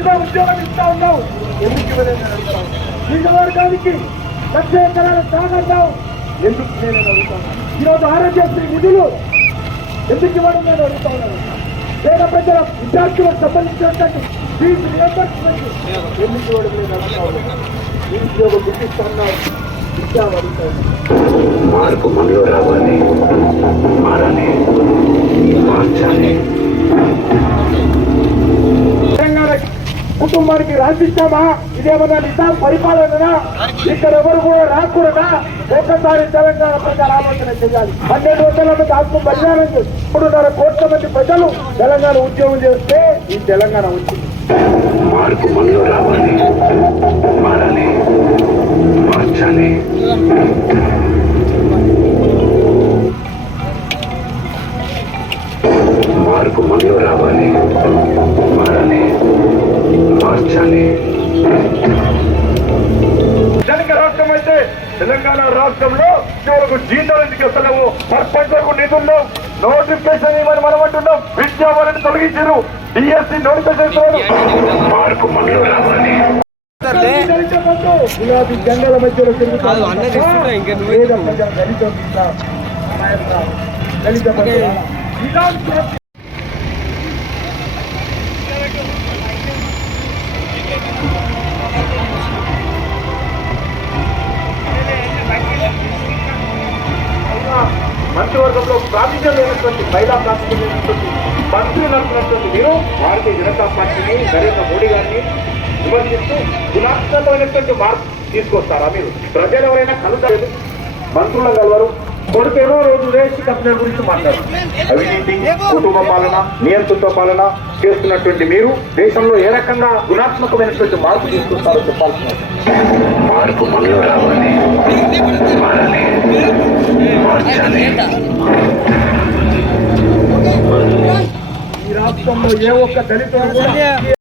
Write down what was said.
మందిగా ఉద్యోగం ఇస్తా ఉన్నావు. ఎందుకు ఇవ్వలేదు అని నిజవర్గానికి లక్ష ఎకరాలు సాగన్నావు ఎందుకు నేను అడుగుతాను ఈరోజు ఆరోగ్యశ్రీ నిధులు ఎందుకు ఇవ్వడం నేను అడుగుతా ఉన్నాను పేద ప్రజల విద్యార్థులకు సంబంధించినటువంటి ఫీజు రియంబర్స్మెంట్ ఎందుకు ఇవ్వడం నేను అడుగుతా ఉన్నాను నిరుద్యోగం గుర్తిస్తున్నావు విద్యా అడుగుతా మార్పు మనలో రావాలి. మారాలి. కుటుంబానికి రాసిస్తామా? ఇదేమన్నా నిజాం పరిపాలననా? ఇక్కడ ఎవరు కూడా రాకూడదా? ఒక్కసారి తెలంగాణ ప్రజలు ఆలోచన చేయాలి. పన్నెండు వందల మంది ఆత్మ బలిదానం మూడున్నర కోట్ల మంది ప్రజలు తెలంగాణ ఉద్యోగం చేస్తే ఈ తెలంగాణ వచ్చింది. మార్పు మనలో రావాలి. మారాలి. మార్చాలి. మార్పు మనలో రావాలి. తెలంగాణ రాష్ట్రం అయితే తెలంగాణ రాష్ట్రంలో చివరకు జీతాలు ఎందుకు వస్తున్నావు సర్పంచ్లకు నిధులు నోటిఫికేషన్ ఇవ్వని మనం అంటున్నాం. విద్యావారిని తొలగించారు. డిఎస్సి నోటిఫికేషన్ గులాబీ జంగల మధ్యలో. దళిత మంత్రివర్గంలో ప్రాతినిధ్యం లేనటువంటి మహిళా ప్రాతినిధ్యం లేనటువంటి మంత్రులు నడుపుతున్నటువంటి మీరు భారతీయ జనతా పార్టీని నరేంద్ర మోడీ గారిని విమర్శిస్తూ గుణాత్మకమైనటువంటి మార్పు తీసుకొస్తారా మీరు? ప్రజలు ఎవరైనా కలుగుతారు మంత్రులను కలవరు. కొడుకేమో రోజు వేసి కంపెనీల గురించి మాట్లాడు అవినీతి కుటుంబ పాలన నియంత్రిత పాలన చేస్తున్నటువంటి మీరు దేశంలో ఏ రకంగా గుణాత్మకమైనటువంటి మార్పు తీసుకొస్తారో చెప్పాల్సిన. మార్పు రావాలి మారాలి మార్చాలి ఈ